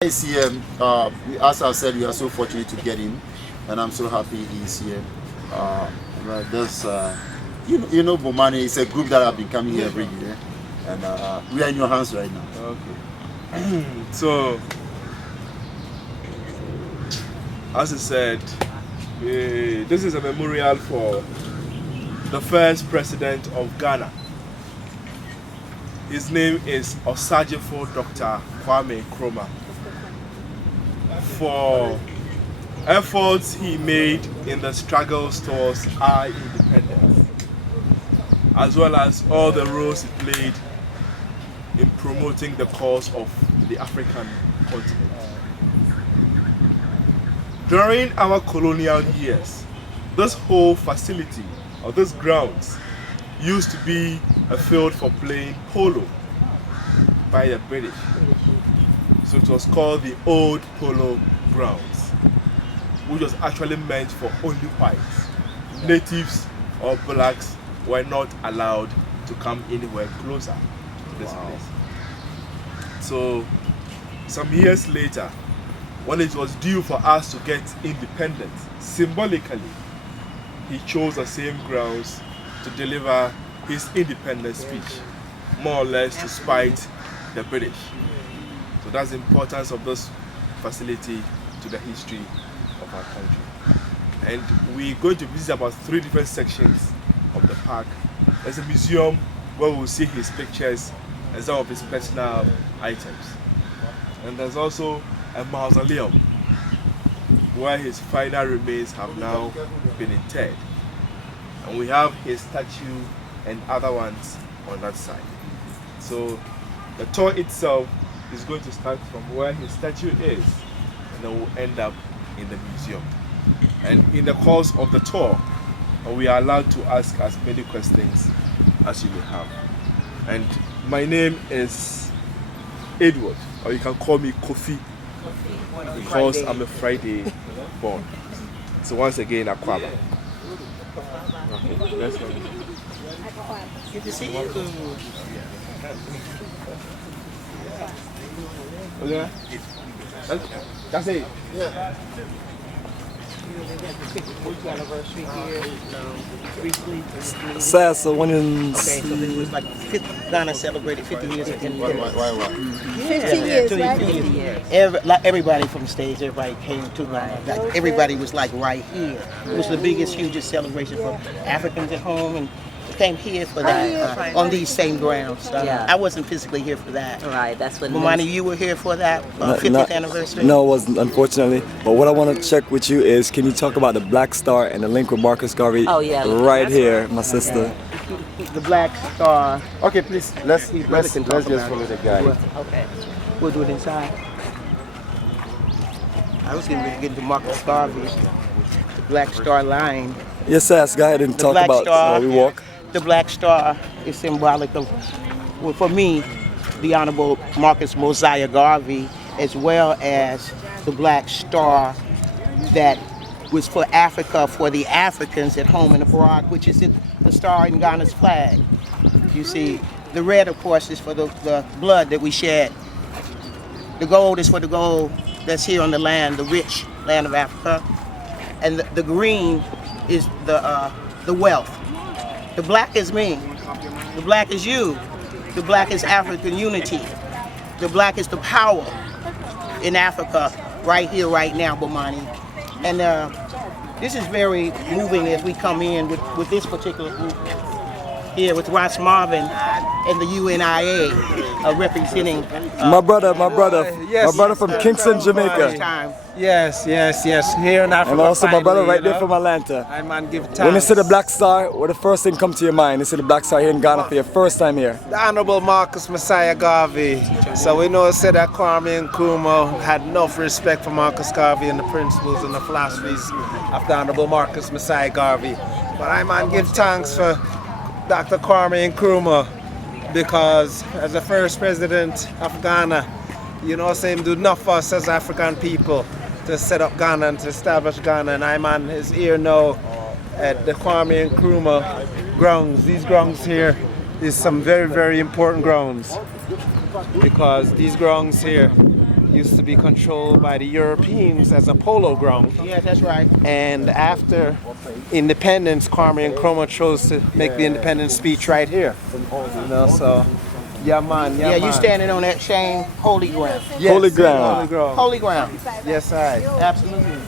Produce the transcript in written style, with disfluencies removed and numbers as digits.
He's here. As I said, we are so fortunate to get him, and I'm so happy he's here. There's, Bomani is a group that have been coming here every year, and we are in your hands right now. Okay. So, as I said, this is a memorial for the first president of Ghana. His name is Osajefo Dr. Kwame Nkrumah. For efforts he made in the struggles towards our independence, as well as all the roles he played in promoting the cause of the African continent. During our colonial years, this whole facility, or this grounds, used to be a field for playing polo by the British. So it was called the Old Polo Grounds, which was actually meant for only whites. Natives or blacks were not allowed to come anywhere closer to this place. So some years later, when it was due for us to get independence, symbolically, he chose the same grounds to deliver his independence speech, more or less to spite the British. So that's the importance of this facility to the history of our country. And we're going to visit about 3 different sections of the park. There's a museum where we'll see his pictures and some of his personal items. And there's also a mausoleum where his final remains have now been interred. And we have his statue and other ones on that side. So the tour itself is going to start from where his statue is, and then we'll end up in the museum. And in the course of the tour, we are allowed to ask as many questions as you may have. And my name is Edward, or you can call me Kofi, because I'm a Friday born. So once again, Kwame. Okay, let's go. Good to see you. Okay. That's it. Yeah. Anniversary here, briefly. So when in... Okay, so this was like Ghana celebrated 50 years of independence. Why? 50 years, right? 50 years. Everybody from the States, everybody came to Ghana. Like, everybody was like right here. It was the biggest, hugest celebration for Africans at home, and came here for that on these same grounds. Yeah. I wasn't physically here for that. Right, that's what. Mamani, you were here for that 50th anniversary? No, it wasn't, unfortunately. But what I want to check with you is, can you talk about the Black Star and the link with Marcus Garvey? Oh, yeah. Right here, my sister. The Black Star. Okay, please let's just follow the guy. Okay. We'll do it inside. I was getting ready to get into Marcus Garvey, the Black Star line. Yes, go ahead and talk Black about Star, while we walk. The Black Star is symbolic of, well, for me, the Honorable Marcus Mosiah Garvey, as well as the Black Star that was for Africa, for the Africans at home and abroad, which is the star in Ghana's flag. You see, the red, of course, is for the blood that we shed. The gold is for the gold that's here on the land, the rich land of Africa. And the green is the wealth. The black is me. The black is you. The black is African unity. The black is the power in Africa, right here, right now, Bomani. And this is very moving as we come in with this particular group here with Ross Marvin and the UNIA representing My brother from Kingston, Jamaica. Yes. Here in Africa. And also my brother finally, right there from Atlanta. I man give thanks. When you see the Black Star, what the first thing come to your mind? You see the Black Star here in Ghana for your first time here. The Honorable Marcus Mosiah Garvey. So we know said that Kwame Nkrumah had enough respect for Marcus Garvey and the principles and the philosophies of the Honorable Marcus Mosiah Garvey. But I man give thanks for Dr. Kwame Nkrumah, because as the first president of Ghana, you know, same do enough for us as African people to set up Ghana and to establish Ghana. And I'm on his ear now at the Kwame Nkrumah grounds. These grounds here is some very, very important grounds, because these grounds here, used to be controlled by the Europeans as a polo ground. Yes, that's right. And after independence, Kwame Nkrumah chose to make the independence speech right here. You know, so yeah, man. Yeah, you standing on that same holy ground. Yes, Holy ground. Holy ground. Holy ground. Yes, I. Absolutely.